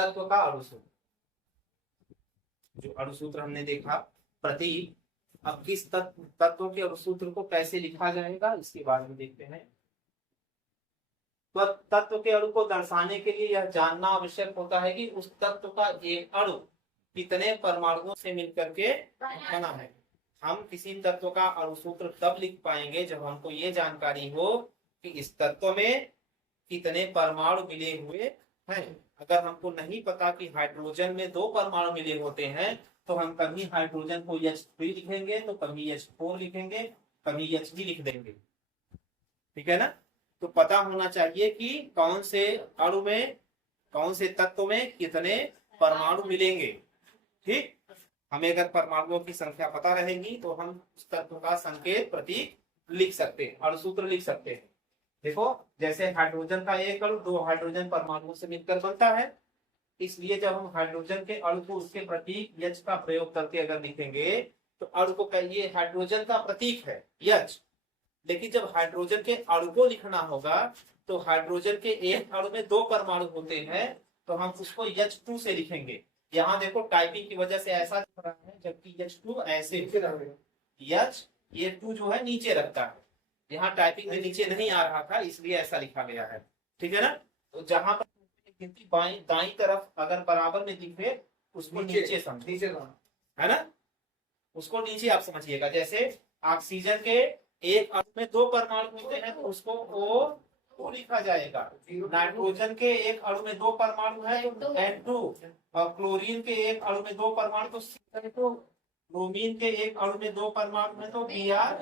तत्व का अणुसूत्र, जो अणुसूत्र हमने देखा प्रतीक, अब किस तत्व के अणुसूत्र को कैसे लिखा जाएगा इसके बारे में देखते हैं। तो तत्व के अणु को दर्शाने के लिए यह जानना आवश्यक होता है कि उस तत्व का एक अणु कितने परमाणुओं से मिलकर के बना है। हम किसी तत्व का अणुसूत्र तब लिख पाएंगे जब हमको ये जानकारी हो कि इस तत्व में कितने परमाणु मिले हुए हैं। अगर हमको नहीं पता कि हाइड्रोजन में 2 परमाणु मिले होते हैं तो हम कभी हाइड्रोजन को H3 लिखेंगे तो कभी H4 लिखेंगे, कभी H भी लिख देंगे। ठीक है ना। तो पता होना चाहिए कि कौन से अणु में, कौन से तत्व में कितने परमाणु मिलेंगे। ठीक, हमें अगर परमाणुओं की संख्या पता रहेगी तो हम उस तत्व का संकेत प्रतीक लिख सकते हैं, अणुसूत्र लिख सकते हैं। देखो, जैसे हाइड्रोजन का एक अणु 2 हाइड्रोजन परमाणुओं से मिलकर बनता है, इसलिए जब हम हाइड्रोजन के अणु को उसके प्रतीक H का प्रयोग करके अगर लिखेंगे तो अणु को कहिए हाइड्रोजन का प्रतीक है H, लेकिन जब हाइड्रोजन के अणु को लिखना होगा तो हाइड्रोजन के एक अणु में 2 परमाणु होते हैं तो हम उसको H2 से लिखेंगे। यहाँ देखो टाइपिंग की वजह से ऐसा दिख रहा है, जबकि H2 ऐसे H, ये 2 जो है नीचे रखता है, यहाँ टाइपिंग में नीचे नहीं आ रहा था इसलिए ऐसा लिखा गया है। ठीक है ना। तो जहां पर दाई तरफ अगर बराबर में दिखे उसको नीचे समझिए, है ना, उसको नीचे आप समझिएगा। जैसे ऑक्सीजन के एक अणु में 2 परमाणु होते हैं तो उसको O लिखा जाएगा। नाइट्रोजन के एक अणु में 2 परमाणु है तो N2, और क्लोरीन के एक अणु में 2 परमाणु तो C2, ब्रोमीन के एक अणु में 2 परमाणु है तो Br,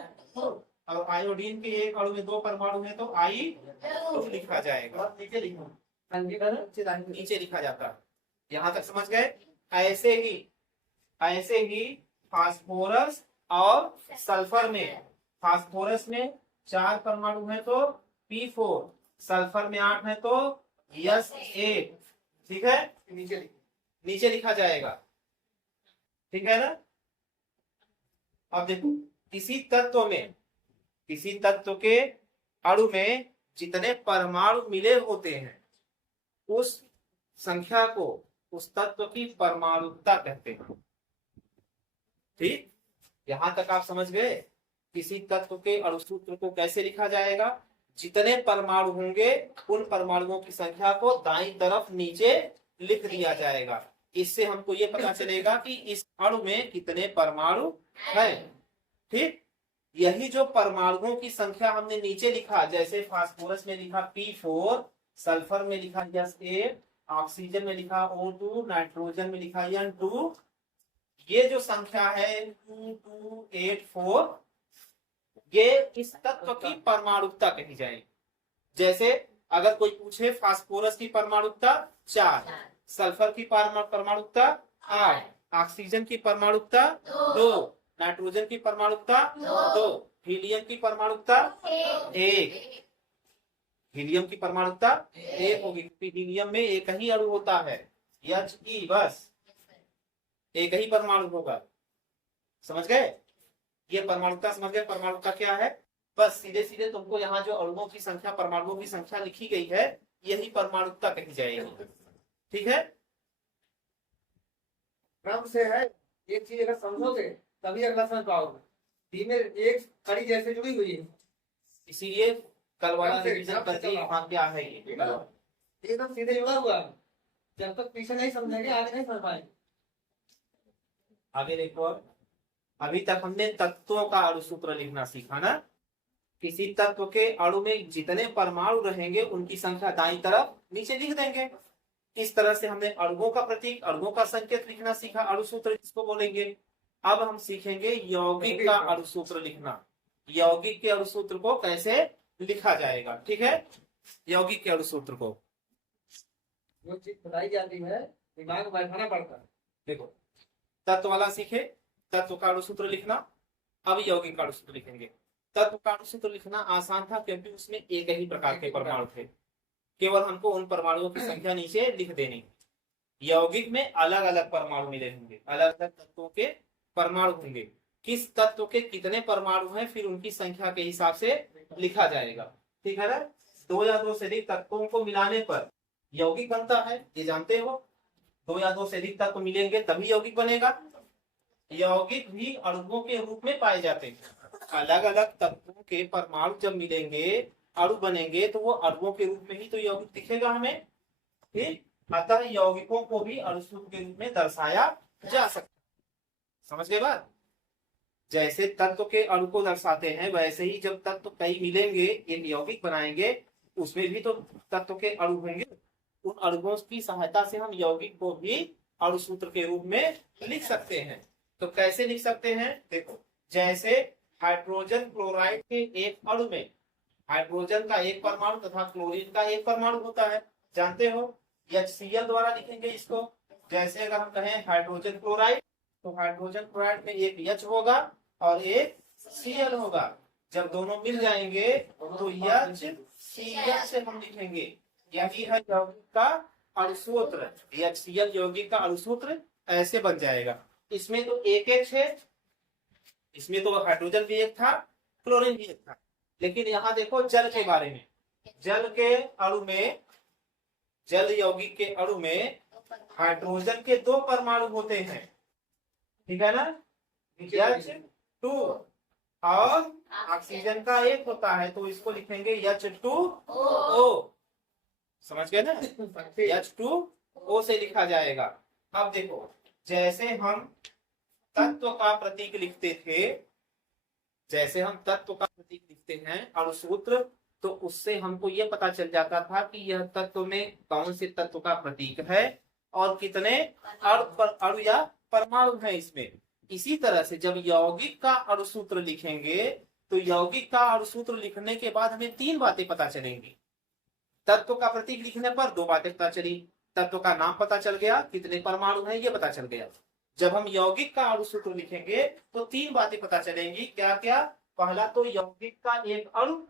और आयोडीन के एक अणु में 2 परमाणु है तो I लिखा जाएगा। नीचे लिखा जाता है। यहाँ तक समझ गए। ऐसे ही फास्फोरस और सल्फर में, फास्फोरस में 4 परमाणु है तो P4, सल्फर में 8 है तो S8। ठीक है, नीचे लिखा जाएगा। ठीक है ना। अब देखो, किसी तत्व के अणु में जितने परमाणु मिले होते हैं उस संख्या को उस तत्व की परमाणुकता कहते हैं। ठीक, यहां तक आप समझ गए। किसी तत्व के अणुसूत्र को कैसे लिखा जाएगा, जितने परमाणु होंगे उन परमाणुओं की संख्या को दाईं तरफ नीचे लिख दिया जाएगा। इससे हमको ये पता चलेगा कि इस अणु में कितने परमाणु हैं। ठीक, यही जो परमाणुओं की संख्या हमने नीचे लिखा, जैसे फास्फोरस में लिखा P4, सल्फर में लिखा S8, ऑक्सीजन में लिखा O2, नाइट्रोजन में लिखा N2, ये जो संख्या है 2284, ये इस तत्व की परमाणुकता कही जाएगी। जैसे अगर कोई पूछे फास्फोरस की परमाणुकता 4, सल्फर की परमाणुकता 8, ऑक्सीजन की परमाणुकता 2, नाइट्रोजन की परमाणुकता 2, हीलियम की परमाणुकता 1, हीलियम की परमाणुकता 1 होगी क्योंकि हीलियम में एक ही अणु होता है He, बस एक ही परमाणु होगा। समझ गए, ये परमाणुकता समझ गए। परमाणुकता क्या है, बस सीधे सीधे तुमको यहाँ जो अणुओं की संख्या, परमाणुओं की संख्या लिखी गई है यही परमाणुकता कही जाएगी। ठीक है, क्रम से है। एक चीज अगर समझोगे तभी अगला समझ पाओगे। में एक कड़ी जैसे जुड़ी हुई है, इसीलिए कल वाला रिवीजन करके यहाँ क्या है ये एकदम सीधे जुड़ा हुआ है। जब तक पीछे नहीं समझेंगे आगे नहीं समझ पाएंगे। आगे देखो, अभी तक हमने तत्वों का अणुसूत्र लिखना सीखा ना। किसी तत्व के अणु में जितने परमाणु रहेंगे उनकी संख्या दाईं तरफ नीचे लिख देंगे। इस तरह से हमने अणुओं का प्रतीक, अणुओं का संकेत लिखना सीखा, अणुसूत्र जिसको बोलेंगे। अब हम सीखेंगे यौगिक का अणुसूत्र लिखना। यौगिक के अणुसूत्र को कैसे लिखा जाएगा। ठीक है, यौगिक के अणुसूत्र को जो चीज बताई जाती है दिमाग में बैठाना पड़ता है। देखो, तत्व वाला सीखे, तत्व का अणुसूत्र लिखना। अब यौगिक का अणुसूत्र लिखेंगे। तत्व का अणुसूत्र लिखना आसान था क्योंकि उसमें एक ही प्रकार के परमाणु थे, केवल हमको उन परमाणुओं की संख्या नीचे लिख देनी। यौगिक में अलग अलग परमाणु मिले होंगे, अलग अलग तत्वों के परमाणु होंगे। किस तत्व के कितने परमाणु हैं फिर उनकी संख्या के हिसाब से लिखा जाएगा। ठीक है ना। 2 या 2 से अधिक तत्वों को मिलाने पर यौगिक बनता है, ये जानते हो। दो या दो से अधिक तत्व मिलेंगे तभी यौगिक बनेगा। यौगिक भी अणुओं के रूप में पाए जाते हैं। अलग अलग तत्वों के परमाणु जब मिलेंगे, अणु बनेंगे, तो वो अणुओं के रूप में ही तो यौगिक दिखेगा हमें। ठीक, अतः यौगिकों को भी अणुसूत्र के रूप में दर्शाया जा सकता है। समझ गए बात? जैसे तत्व के अणु को दर्शाते हैं, वैसे ही जब तत्व कई मिलेंगे एक यौगिक बनाएंगे, उसमें भी तो तत्व के अणु होंगे। उन अणुओं की सहायता से हम यौगिक को भी अणुसूत्र के रूप में लिख सकते हैं। तो कैसे लिख सकते हैं? देखो, जैसे हाइड्रोजन क्लोराइड के एक अणु में हाइड्रोजन का एक परमाणु तथा क्लोरीन का एक परमाणु होता है, जानते हो। HCl द्वारा लिखेंगे इसको। जैसे अगर हम कहें हाइड्रोजन क्लोराइड, तो हाइड्रोजन क्लोराइड में एक H होगा और एक Cl होगा। जब दोनों मिल जाएंगे तो HCl से हम लिखेंगे। यही है यौगिक का अणुसूत्र। HCl यौगिक का अणुसूत्र ऐसे बन जाएगा। इसमें तो एक एक है, इसमें तो हाइड्रोजन भी एक था, क्लोरीन भी एक था। लेकिन यहाँ देखो जल के बारे में, जल के अणु में, जल यौगिक के अणु में हाइड्रोजन के दो परमाणु होते हैं, ठीक है ना। H2 और ऑक्सीजन का एक होता है, तो इसको लिखेंगे H2O। समझ गए ना? H2O से लिखा जाएगा। अब देखो, जैसे हम तत्व का प्रतीक लिखते थे, जैसे हम तत्व का प्रतीक लिखते हैं अणुसूत्र, तो उससे हमको यह पता चल जाता था कि यह तत्व में कौन से तत्व का प्रतीक है और कितने अणु या परमाणु है इसमें। इसी तरह से जब यौगिक का अणुसूत्र लिखेंगे, तो यौगिक का अणुसूत्र लिखने के बाद हमें तीन बातें पता चलेंगी। तत्व का प्रतीक लिखने पर दो बातें पता चली, तत्व का नाम पता चल गया, कितने परमाणु हैं ये पता चल गया। जब हम यौगिक का अणुसूत्र लिखेंगे तो तीन बातें पता चलेंगी। क्या क्या? पहला तो यौगिक का एक अणु,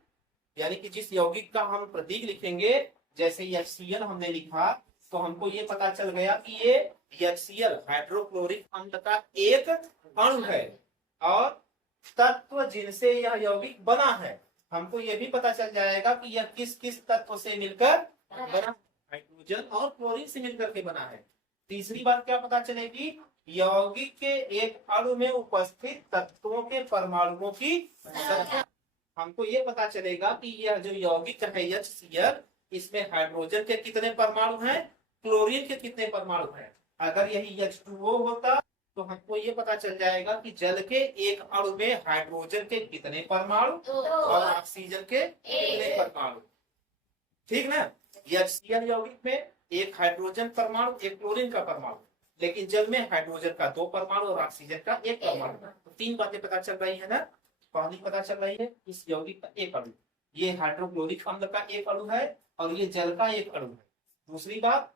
यानी कि जिस यौगिक का हम प्रतीक लिखेंगे, जैसे HCl हमने लिखा, तो हमको ये पता चल गया कि ये HCl हाइड्रोक्लोरिक अम्ल का एक अणु है। और तत्व जिनसे यह यौगिक बना है, हमको ये भी पता चल जाएगा कि यह किस किस तत्व से मिलकर बना, हाइड्रोजन और क्लोरीन से मिलकर के बना है। तीसरी बात क्या पता चलेगी? यौगिक के एक अणु में उपस्थित तत्वों के परमाणुओं की संख्या। हमको ये पता चलेगा कि यह जो यौगिक है HCl, इसमें हाइड्रोजन के कितने परमाणु हैं, क्लोरीन के कितने परमाणु हैं। अगर यही H2O होता तो हमको ये पता चल जाएगा कि जल के एक अणु में हाइड्रोजन के कितने परमाणु और ऑक्सीजन के कितने परमाणु। ठीक ना? HCl यौगिक में एक हाइड्रोजन परमाणु, एक क्लोरीन का परमाणु, लेकिन जल में हाइड्रोजन का दो परमाणु और ऑक्सीजन का एक परमाणु। तो तीन बातें पता चल रही है ना। पहली पता चल रही है इस यौगिक का एक अणु, ये हाइड्रोक्लोरिक अम्ल का एक अणु है और ये जल का एक अणु है। दूसरी बात,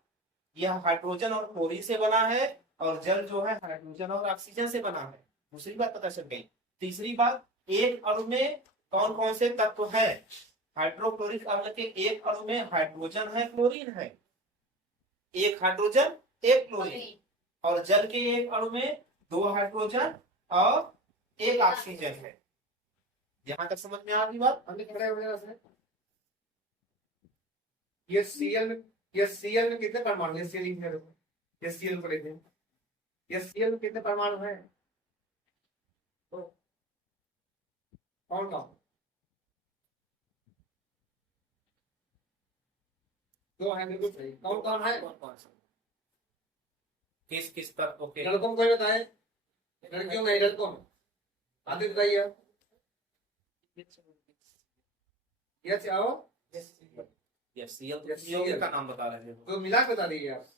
यह हाइड्रोजन और क्लोरीन से बना है और जल जो है हाइड्रोजन और ऑक्सीजन से बना है। दूसरी बात पता चल गई। तीसरी बात, एक अणु में कौन कौन से तत्व है। हाइड्रोक्लोरिक अम्ल के एक अणु में हाइड्रोजन है, क्लोरीन है, एक हाइड्रोजन एक क्लोरीन। और जल के एक अणु में दो हाइड्रोजन और एक ऑक्सीजन है। यहाँ तक समझ में आ गई बात? ये Cl में कितने परमाणु है? Cl को लेते हैं। Cl में कितने परमाणु हैं? तो कौन कौन? दो है, बिल्कुल सही। कौन कौन है? किस किस तत्व के? लड़कों को बताए, लड़कियों में लड़कों में आदित्य बताइए। यस आओ, यौगिक का नाम बता रहे हैं तो मिला के बता दीजिए आप।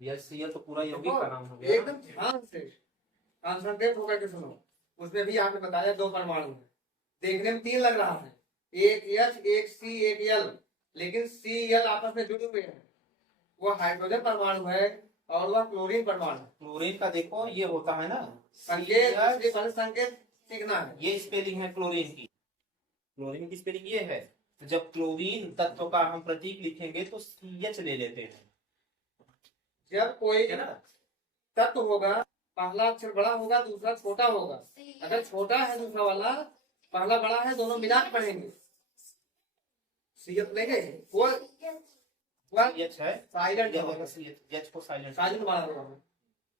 HCl तो पूरा यौगिक का नाम हो गया। एकदम ध्यान से कंसंट्रेट होकर के सुनो। उसमें भी आपने बताया दो परमाणु है, देखने में तीन लग रहा है, एक H एक C एक L, लेकिन Cl आपस में जुड़े हुए हैं। वो हाइड्रोजन परमाणु है और वह क्लोरीन परमाणु। क्लोरीन का देखो ये होता है ना संकेत, संकेत सीखना है। ये स्पेलिंग है क्लोरीन की, क्लोरीन की स्पेलिंग ये है। तो जब क्लोरीन तत्व का हम प्रतीक लिखेंगे तो CH ले लेते हैं। जब कोई तत्व होगा, पहला अक्षर बड़ा होगा, दूसरा छोटा होगा। अगर छोटा है दूसरा वाला, पहला बड़ा है, दोनों मिला के पढ़ेंगे। CH लेंगे। वो वह CH है, साइलेंट ये होगा, देखो CH को साइलेंट साइलेंट बना होगा,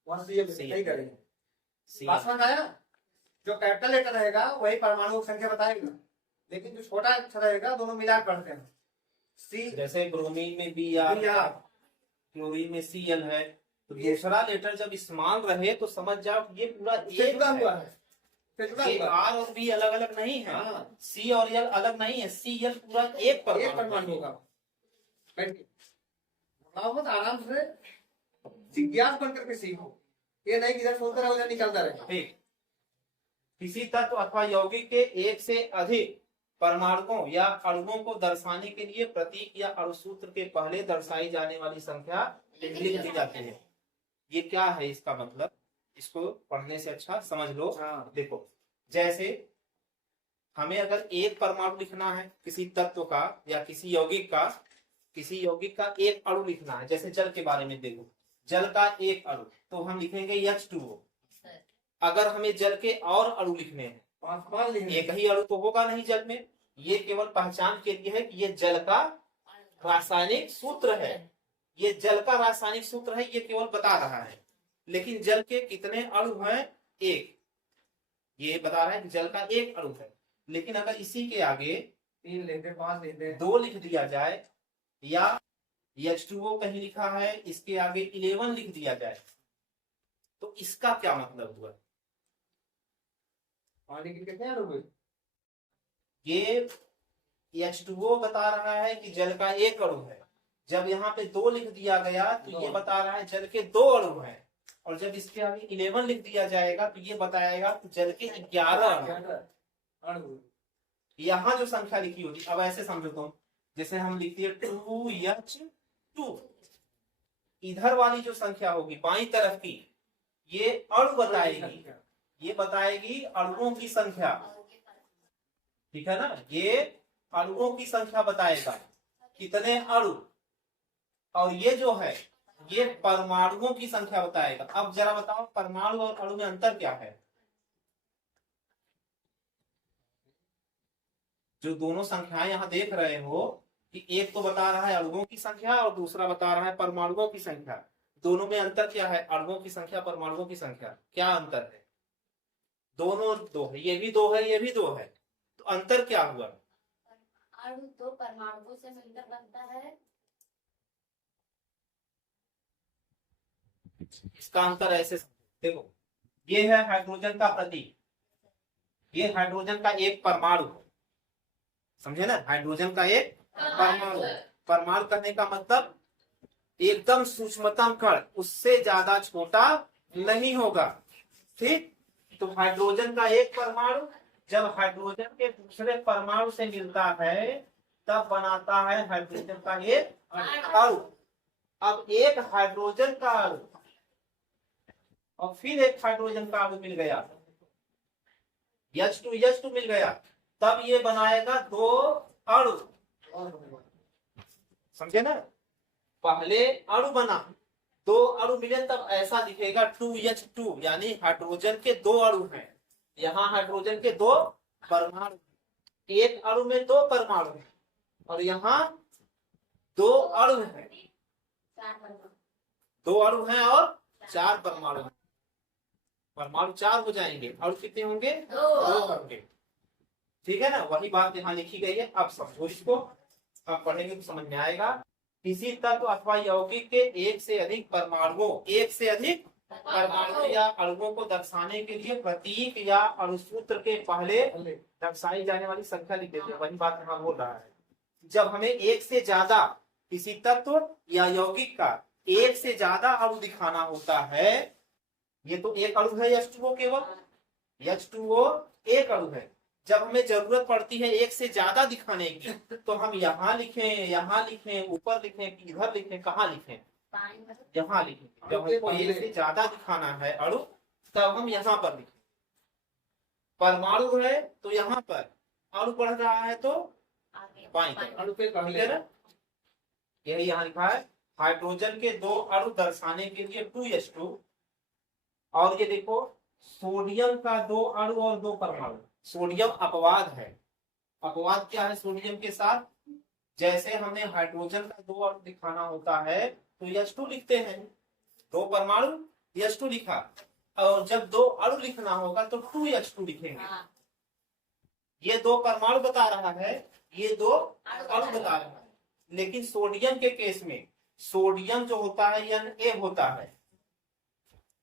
वहाँ CL सही सही करेंगे। बात CH। समझ आया? जो कैपिटल लेटर रहेगा वही परमाणु की संख्या बताएगा, लेकिन जो छोटा अक्षर रहेगा दोनों मिला कर पढ़ते हैं। सी जैसे ब्रोमीन में Br, क्लोरीन में Cl है, तो दूसरा लेटर जब स्मॉल रहे तो समझ जाओ कि ये पूरा एक जुड़ा हुआ है। है, से जुड़ा ये हुआ है। R और B अलग अलग नहीं है, हाँ, C और L अलग नहीं है, Cl पूरा एक एक परमाणु परमाणु है। होगा। बैठिए, बहुत आराम से जिज्ञास बन करके सीखो, ये नहीं कि इधर सुनते रहो उधर निकलता रहे। ठीक, किसी तत्व अथवा यौगिक के एक से अधिक परमाणुओं या अणुओं को दर्शाने के लिए प्रतीक या अणुसूत्र के पहले दर्शाई जाने वाली संख्या लिख दी जाती है। ये क्या है इसका मतलब, इसको पढ़ने से अच्छा समझ लो। हाँ, देखो, जैसे हमें अगर एक परमाणु लिखना है किसी तत्व का या किसी यौगिक का एक अणु लिखना है, जैसे जल के बारे में देखो, जल का एक अणु, तो हम लिखेंगे H2O। अगर हमें जल के और अणु लिखने हैं, पांच लिखने एक ही अणु तो होगा नहीं जल में, ये केवल पहचान के लिए है कि ये जल का रासायनिक सूत्र है, ये जल का रासायनिक सूत्र है, ये केवल बता रहा है। लेकिन जल के कितने अणु हैं? एक, ये बता रहा है कि जल का एक अणु है। लेकिन अगर इसी के आगे 3 लेते 5 लेते 2 लिख दिया जाए, या H2O कहीं लिखा है, इसके आगे 11 लिख दिया जाए, तो इसका क्या मतलब हुआ? पानी के कितने अणु हुए? ये H2O बता रहा है कि जल का एक अणु है, जब यहाँ पे 2 लिख दिया गया तो ये बता रहा है जल के 2 अणु हैं, और जब इसके आगे 11 लिख दिया जाएगा तो ये बताएगा कि जल के 11 अणु। यहाँ जो संख्या लिखी होगी, अब ऐसे समझो तुम, जैसे हम लिखते हैं 2H2, इधर वाली जो संख्या होगी बाई तरफ की, ये अणु बताएगी, ये बताएगी अणुओं की संख्या, ठीक है ना, ये अणुओं की संख्या बताएगा कितने अणु, और ये जो है ये परमाणुओं की संख्या बताएगा। अब जरा बताओ परमाणु और अणु में अंतर क्या है? जो दोनों संख्याएं यहाँ देख रहे हो कि एक तो बता रहा है अणुओं की संख्या और दूसरा बता रहा है परमाणुओं की संख्या, दोनों में अंतर क्या है? अणुओं की संख्या, परमाणुओं की संख्या, क्या अंतर है? दोनों 2 है, ये भी 2 है, ये भी 2 है, तो अंतर क्या हुआ? अणु 2 परमाणुओं से मिलकर बनता है। इसका अंतर ऐसे देखो, ये है हाइड्रोजन का प्रतीक, ये हाइड्रोजन का एक परमाणु, समझे ना, हाइड्रोजन का एक परमाणु। परमाणु करने का मतलब एकदम सूक्ष्मतम कण, उससे ज्यादा छोटा नहीं होगा, ठीक। तो हाइड्रोजन का एक परमाणु जब हाइड्रोजन के दूसरे परमाणु से मिलता है तब बनाता है हाइड्रोजन का एक अणु। अब एक हाइड्रोजन का अणु और फिर एक हाइड्रोजन का अणु मिल गया, H2 मिल गया, तब ये बनाएगा 2 अणु, समझे ना। पहले अणु बना, 2 अणु मिले तब ऐसा दिखेगा 2H2, यानी हाइड्रोजन के 2 अणु हैं। यहाँ हाइड्रोजन के 2 परमाणु, एक अणु में 2 परमाणु हैं, और यहाँ 2 अणु हैं, 2 अणु हैं और 4 परमाणु हैं। परमाणु 4 हो जाएंगे, अणु कितने होंगे? 2 होंगे, ठीक है ना। वही बात यहाँ लिखी गई है। अब समझो इसको, अब पढ़ेंगे तो समझ में आएगा। किसी तत्व अथवा यौगिक के एक से अधिक परमाणु या अणुओं को दर्शाने के लिए प्रतीक या अणुसूत्र के पहले दर्शाई जाने वाली संख्या लिख देते हैं। वही बात यहाँ बोल रहा है, जब हमें एक से ज्यादा किसी तत्व या यौगिक का एक से ज्यादा अणु दिखाना होता है, ये तो एक अणु है H2O, केवल H2O एक अणु है। जब हमें जरूरत पड़ती है एक से ज्यादा दिखाने की, तो हम यहाँ लिखें, ऊपर लिखें, इधर लिखें, कहाँ लिखें? यहाँ लिखें। जब हमको एक से ज्यादा दिखाना है अणु, तब हम यहाँ पर लिखें। परमाणु है तो यहाँ पर, अणु पढ़ रहा है तो बाईं तरफ, अणु पे ठीक है ना। यही यहाँ लिखा है, हाइड्रोजन के 2 अणु दर्शाने के लिए 2H2, और ये देखो सोडियम का 2 अणु और 2 परमाणु। सोडियम अपवाद है, अपवाद क्या है सोडियम के साथ? जैसे हमें हाइड्रोजन का 2 अणु दिखाना होता है तो H2 लिखते हैं, 2 परमाणु H2 लिखा, और जब 2 अणु लिखना होगा तो 2H2 लिखेंगे। हाँ, ये 2 परमाणु बता रहा है, ये 2 अणु बता रहा है। लेकिन सोडियम के केस में सोडियम जो होता है Na होता है,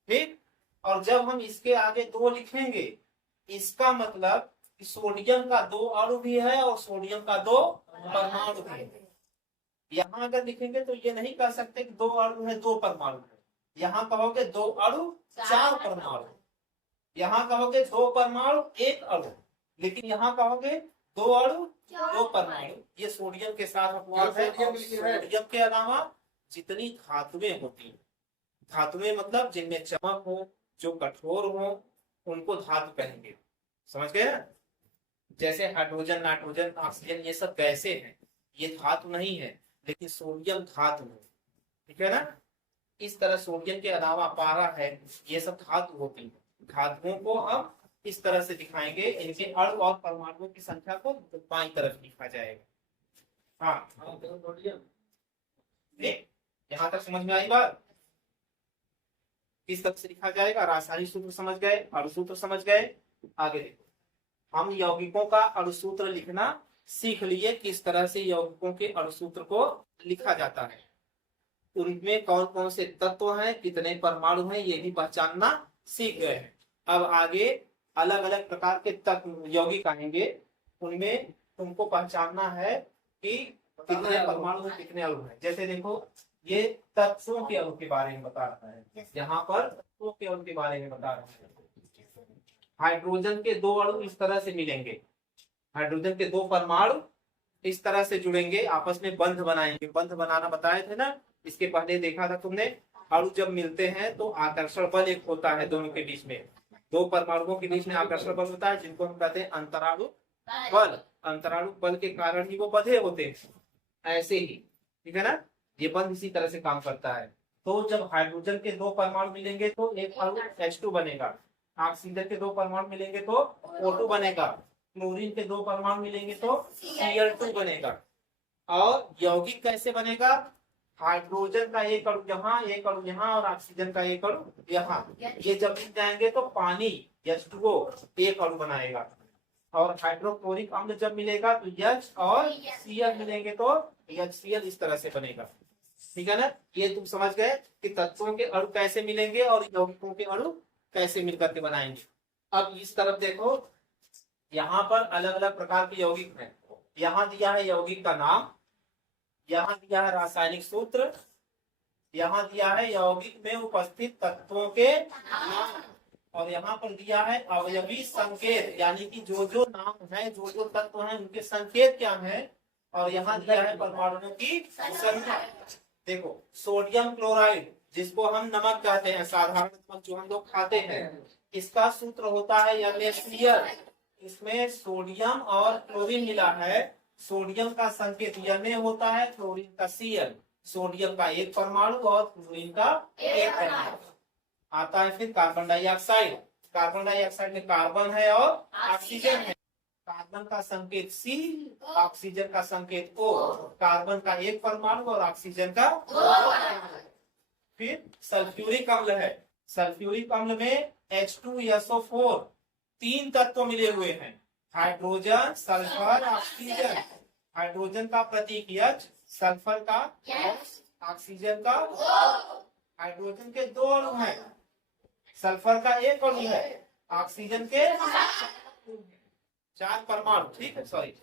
ठीक। और जब हम इसके आगे 2 लिखेंगे, इसका मतलब कि सोडियम का 2 अणु भी है और सोडियम का 2 परमाणु भी है। यहाँ अगर लिखेंगे तो ये नहीं कह सकते कि 2 अणु है 2 परमाणु है, यहाँ कहोगे 2 अणु 4 परमाणु, यहाँ कहोगे 2 परमाणु 1 अणु, लेकिन यहाँ कहोगे 2 अणु 2 परमाणु। ये सोडियम के साथ अपवाद है। और सोडियम के अलावा जितनी धातुएं होती हैं, धातुएं मतलब जिनमें चमक हो, जो कठोर हो, उनको धातु कहेंगे। समझ गए ना? जैसे हाइड्रोजन, नाइट्रोजन, ऑक्सीजन, ये सब गैसें हैं, ये धातु नहीं है, लेकिन सोडियम धातु है, ठीक है ना? इस तरह सोडियम के अलावा पारा है, ये सब धातु होती है। धातुओं को हम इस तरह से दिखाएंगे, इनके अणु और परमाणुओं की संख्या को बाईं तरफ लिखा जाएगा। हाँ, यहाँ तक समझ में आई बात? किस तरह से लिखा जाएगा? रासायनिक सूत्र समझ गए, अणु सूत्र समझ गए। आगे देखो, हम यौगिकों का अणु सूत्र लिखना सीख लिए, किस तरह से यौगिकों के अणु सूत्र को लिखा जाता है, उनमें कौन कौन से तत्व हैं, कितने परमाणु हैं, ये भी पहचानना सीख गए हैं। अब आगे अलग अलग प्रकार के तत्व यौगिक आएंगे, उनमें तुमको पहचानना है कि कितने परमाणु हैं, कितने अणु हैं। जैसे देखो, ये तत्वों के अणु के बारे में बता रहा है, यहाँ पर तत्वों के अणु के बारे में बता रहा है। हाइड्रोजन के 2 अणु इस तरह से मिलेंगे, हाइड्रोजन के 2 परमाणु इस तरह से जुड़ेंगे, आपस में बंध बनाएंगे। बंध बनाना बताए थे ना, इसके पहले देखा था तुमने। अणु जब मिलते हैं तो आकर्षण बल एक होता है दोनों के बीच में, 2 परमाणुओं के बीच में आकर्षण बल होता है, जिनको हम कहते हैं अंतराणु बल। अंतराणु बल के कारण ही वो बंधे होते हैं, ऐसे ही, ठीक है ना? ये बंध इसी तरह से काम करता है। तो जब हाइड्रोजन के 2 परमाणु मिलेंगे तो एक अणु H2 बनेगा, ऑक्सीजन के 2 परमाणु मिलेंगे तो O2 बनेगा, क्लोरीन के 2 परमाणु मिलेंगे तो Cl2 बनेगा। और यौगिक कैसे बनेगा? हाइड्रोजन का एक अणु यहाँ, एक अणु यहाँ, और ऑक्सीजन का एक अणु यहाँ, ये जब मिल जाएंगे तो पानी H2O एक अणु बनाएगा। और हाइड्रोक्लोरिक अम्ल जब मिलेगा तो H और Cl मिलेंगे तो HCl इस तरह से बनेगा, ठीक है ना? ये तुम समझ गए कि तत्वों के अणु कैसे मिलेंगे और यौगिकों के अणु कैसे मिलकर के बनाएंगे। अब इस तरफ देखो, यहाँ पर अलग अलग प्रकार के यौगिक हैं। यहाँ दिया है यौगिक का नाम, यहाँ दिया है रासायनिक सूत्र, यहाँ दिया है यौगिक में उपस्थित तत्वों के नाम, और यहाँ पर दिया है अवयवी संकेत, यानी कि जो जो नाम है, जो जो तत्व हैं, उनके संकेत क्या है। और यहाँ दिया है परमाणुओं की संख्या। देखो, सोडियम क्लोराइड, जिसको हम नमक कहते हैं, साधारण नमक जो हम लोग खाते हैं, इसका सूत्र होता है NaCl। इसमें सोडियम और क्लोरीन मिला है, सोडियम का संकेत Na होता है, क्लोरीन का Cl। सोडियम का 1 परमाणु और क्लोरीन का 1 परमाणु आता है। फिर कार्बन डाइऑक्साइड, कार्बन डाइऑक्साइड में कार्बन है और ऑक्सीजन है। कार्बन का संकेत C, ऑक्सीजन का संकेत O। कार्बन का 1 परमाणु और ऑक्सीजन का 2 परमाणु। फिर सल्फ्यूरिक अम्ल है, सल्फ्यूरिक अम्ल में H2SO4 3 तत्व मिले हुए हैं, हाइड्रोजन, सल्फर, ऑक्सीजन। हाइड्रोजन का प्रतीक H, सल्फर का S, ऑक्सीजन का O। हाइड्रोजन के 2 अणु हैं, सल्फर का 1 अणु है, ऑक्सीजन के 4 परमाणु, ठीक है, सॉरी।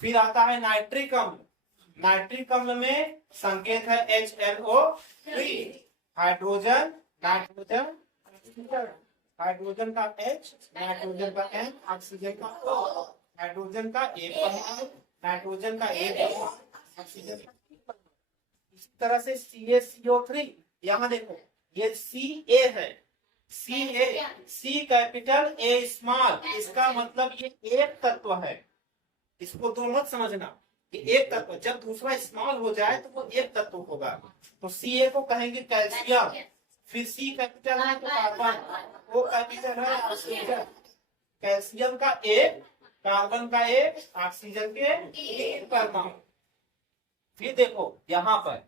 फिर आता है नाइट्रिक अम्ल, नाइट्रिक अम्ल में संकेत है HNO3। हाइड्रोजन, नाइट्रोजन, हाइड्रोजन का H, नाइट्रोजन का N, ऑक्सीजन का O। हाइड्रोजन का 1 परमाणु, नाइट्रोजन का 1 परमाणु, ऑक्सीजन का 3 परमाणु। इसी तरह से CaCO3, यहाँ देखो, ये Ca है, C कैपिटल A स्मॉल, इसका मतलब ये एक तत्व है। इसको दो मत समझना, ये एक तत्व, जब दूसरा स्मॉल हो जाए तो वो एक तत्व होगा। तो Ca को कहेंगे कैल्शियम, फिर C कैपिटल है तो कार्बन, O कैपिटल है ऑक्सीजन। कैल्शियम का 1, कार्बन का 1, ऑक्सीजन के 3 परमाणु। फिर देखो यहाँ पर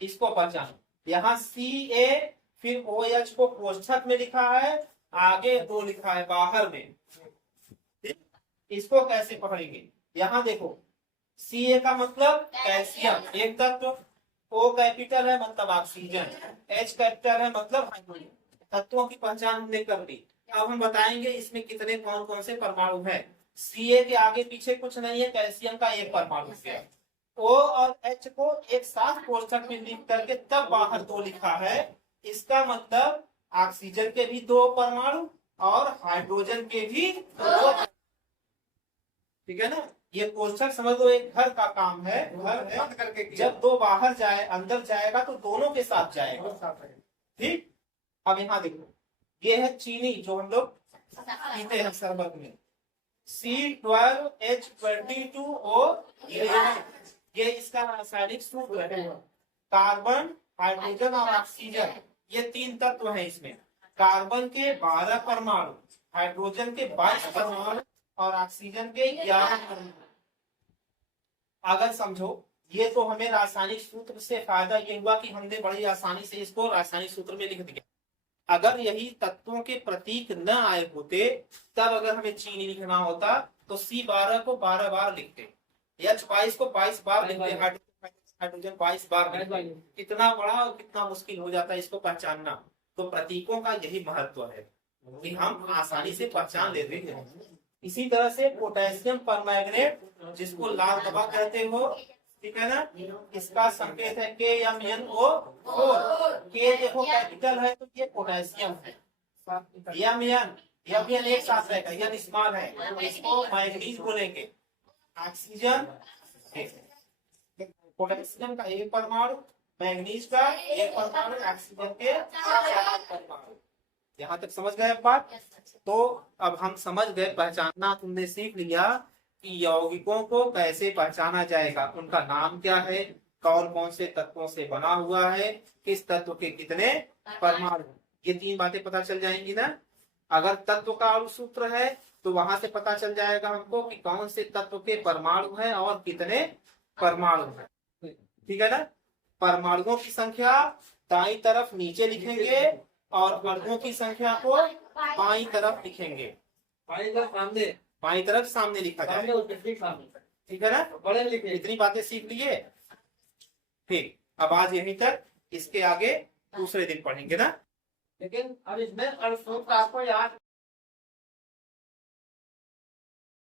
इसको पहचानो, यहाँ CA फिर OH को कोष्ठक में लिखा है, आगे 2 लिखा है बाहर में। इसको कैसे पढ़ेंगे? यहाँ देखो Ca का मतलब कैल्शियम एक तत्व, O कैपिटल है मतलब ऑक्सीजन, H कैपिटल है मतलब हाइड्रोजन। तत्वों की पहचान हमने कर ली। अब हम बताएंगे इसमें कितने कौन कौन से परमाणु है। Ca के आगे पीछे कुछ नहीं है, कैल्शियम का एक परमाणु है। O और H को एक साथ कोष्ठक में लिख करके तब बाहर 2 लिखा है। इसका मतलब ऑक्सीजन के भी 2 परमाणु और हाइड्रोजन के भी 2। ठीक है ना? ये कोष्ठक समझ लो एक घर का काम है, घर है। बंद करके किया। जब 2 बाहर जाए अंदर जाएगा तो दोनों के साथ जाएगा। ठीक, अब यहाँ देखो ये है चीनी जो हम लोग पीते हैं शरबत में, C12H22O11। ये इसका रासायनिक सूत्र है। कार्बन, हाइड्रोजन और ऑक्सीजन ये 3 तत्व हैं इसमें। कार्बन के 12 परमाणु, हाइड्रोजन के 22 परमाणु और ऑक्सीजन के 11 परमाणु। अगर समझो ये तो हमें रासायनिक सूत्र से फायदा ये हुआ कि हमने बड़ी आसानी से इसको रासायनिक सूत्र में लिख दिया। अगर यही तत्वों के प्रतीक न आए होते, तब अगर हमें चीनी लिखना होता तो C12 को 12 बार लिखते, H22 को 22 बार लिखते, हाइड्रोजन 22 बार लिखते। कितना बड़ा और कितना मुश्किल हो जाता है इसको पहचानना। तो प्रतीकों का यही महत्व है कि हम आसानी से पहचान लेते हैं। इसी तरह से पोटेशियम परमैंगनेट जिसको लाल दवा कहते हो, ठीक है ना, इसका संकेत है KMnO4। के देखो कैपिटल है तो ये पोटेशियम है। Mn एक साथ रहेगा, यह स्मॉल है, इसको मैंगनीज बोलेंगे। ऑक्सीजन, पोटेशियम का 1 परमाणु, मैंगनीज का 1 परमाणु, ऑक्सीजन के 4 परमाणु। यहाँ तक समझ गए बात? तो अब हम समझ गए, पहचानना तुमने सीख लिया कि यौगिकों को कैसे पहचाना जाएगा, उनका नाम क्या है, कौन कौन से तत्वों से बना हुआ है, किस तत्व के कितने परमाणु, ये 3 बातें पता चल जाएंगी ना। अगर तत्व का अणुसूत्र है तो वहां से पता चल जाएगा हमको कि कौन से तत्व के परमाणु है और कितने परमाणु है। ठीक है ना? परमाणुओं की संख्या दाईं तरफ नीचे लिखेंगे और अणुओं की संख्या को बाईं तरफ लिखेंगे। बाईं तरफ सामने लिखा जाएगा। ठीक है ना? इतनी बातें सीख लिए। ठीक, अब आज यहीं तक, इसके आगे दूसरे दिन पढ़ेंगे ना। लेकिन अब इसमें अणुसूत्र आपको याद